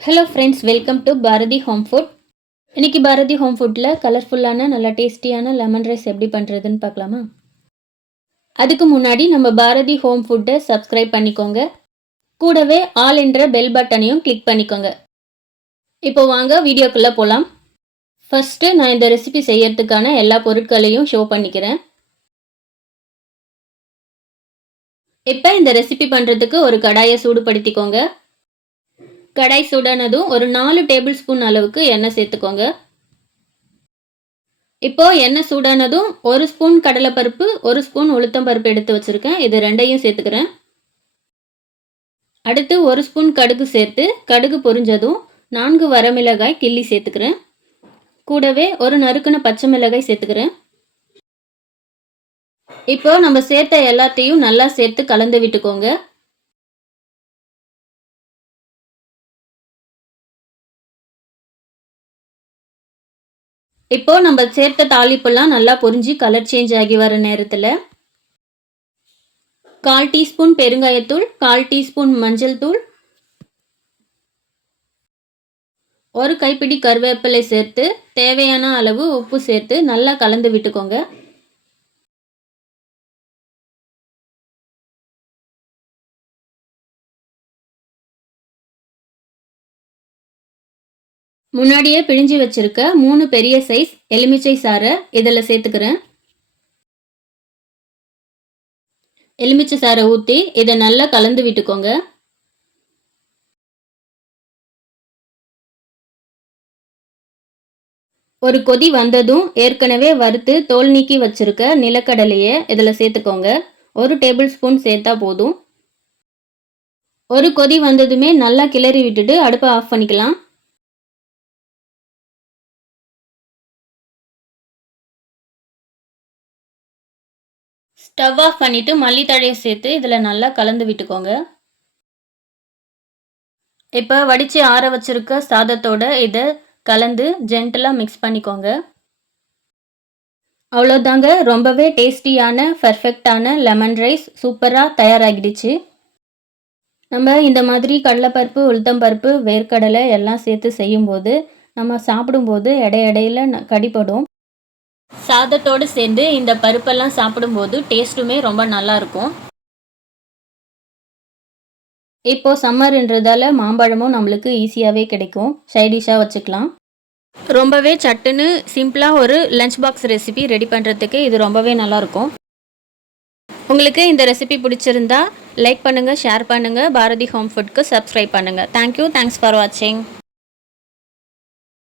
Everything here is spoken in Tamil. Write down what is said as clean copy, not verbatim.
Hello friends, welcome to Bharathi home food. இன்றைக்கி பாரதி ஹோம் ஃபுட்டில் கலர்ஃபுல்லான நல்லா டேஸ்டியான லெமன் ரைஸ் எப்படி பண்ணுறதுன்னு பார்க்கலாமா? அதுக்கு முன்னாடி நம்ம பாரதி ஹோம் ஃபுட்டை சப்ஸ்கிரைப் பண்ணிக்கோங்க. கூடவே ஆல் என்ற பெல் பட்டனையும் கிளிக் பண்ணிக்கோங்க. இப்போ வாங்க வீடியோக்குள்ளே போகலாம். ஃபஸ்ட்டு நான் இந்த ரெசிபி செய்யறதுக்கான எல்லா பொருட்களையும் ஷோ பண்ணிக்கிறேன். இப்போ இந்த ரெசிபி பண்ணுறதுக்கு ஒரு கடாயை சூடுபடுத்திக்கோங்க. கடாய் சூடானதும் ஒரு 4 டேபிள் ஸ்பூன் அளவுக்கு எண்ணெய் சேர்த்துக்கோங்க. இப்போ எண்ணெய் சூடானதும் 1 ஸ்பூன் கடலைப்பருப்பு, 1 ஸ்பூன் உளுத்தம்பருப்பு எடுத்து வச்சுருக்கேன். இது ரெண்டையும் சேர்த்துக்கிறேன். அடுத்து 1 ஸ்பூன் கடுகு சேர்த்து கடுகு பொரிஞ்சதும் 4 வரமிளகாய் கிள்ளி சேர்த்துக்கிறேன். கூடவே ஒரு நறுக்குன பச்சை மிளகாய் சேர்த்துக்கிறேன். இப்போ நம்ம சேர்த்த எல்லாத்தையும் நல்லா சேர்த்து கலந்து விட்டுக்கோங்க. இப்போ நம்ம சேர்த்த தாளிப்பெல்லாம் நல்லா பொரிஞ்சு கலர் சேஞ்ச் ஆகி வர நேரத்தில் 1/4 டீஸ்பூன் பெருங்காயத்தூள், 1/4 டீஸ்பூன் மஞ்சள் தூள், 1 கைப்பிடி கருவேப்பிலை சேர்த்து தேவையான அளவு உப்பு சேர்த்து நல்லா கலந்து விட்டுக்கோங்க. முன்னாடியே பிழிஞ்சு வச்சிருக்க 3 பெரிய சைஸ் எலுமிச்சை சாறை இதில் சேர்த்துக்கிறேன். எலுமிச்சை சாறை ஊற்றி இதை நல்லா கலந்து விட்டுக்கோங்க. ஒரு கொதி வந்ததும் ஏற்கனவே வறுத்து தோல் நீக்கி வச்சிருக்க நிலக்கடலையை இதில் சேர்த்துக்கோங்க. 1 டேபிள் ஸ்பூன் சேர்த்தா போதும். ஒரு கொதி வந்ததுமே நல்லா கிளறி விட்டுட்டு அடுப்பை ஆஃப் பண்ணிக்கலாம். ஸ்டவ் ஆஃப் பண்ணிவிட்டு மல்லித்தழையை சேர்த்து இதில் நல்லா கலந்து விட்டுக்கோங்க. இப்போ வடித்து ஆற வச்சிருக்க சாதத்தோட இதை கலந்து ஜென்டலாக மிக்ஸ் பண்ணிக்கோங்க. அவ்வளோதாங்க, ரொம்பவே டேஸ்டியான பர்ஃபெக்டான லெமன் ரைஸ் சூப்பராக தயாராகிடுச்சு. நம்ம இந்த மாதிரி கடலைப்பருப்பு, உளுத்தம்பருப்பு, வேர்க்கடலை எல்லாம் சேர்த்து செய்யும்போது நம்ம சாப்பிடும்போது இடையில கடிப்படும். சாதத்தோடு சேர்ந்து இந்த பருப்பெல்லாம் சாப்பிடும்போது டேஸ்ட்டுமே ரொம்ப நல்லாயிருக்கும். இப்போது சம்மர்ன்றதால மாம்பழமும் நம்மளுக்கு ஈஸியாகவே கிடைக்கும். சைடிஷாக வச்சுக்கலாம். ரொம்பவே சட்டுன்னு சிம்பிளாக ஒரு லஞ்ச் பாக்ஸ் ரெசிபி ரெடி பண்ணுறதுக்கு இது ரொம்பவே நல்லாயிருக்கும். உங்களுக்கு இந்த ரெசிபி பிடிச்சிருந்தா லைக் பண்ணுங்கள், ஷேர் பண்ணுங்கள், பாரதி ஹோம் ஃபுட்க்கு சப்ஸ்கிரைப் பண்ணுங்கள். தேங்க்யூ, தேங்க்ஸ் ஃபார் வாட்சிங்.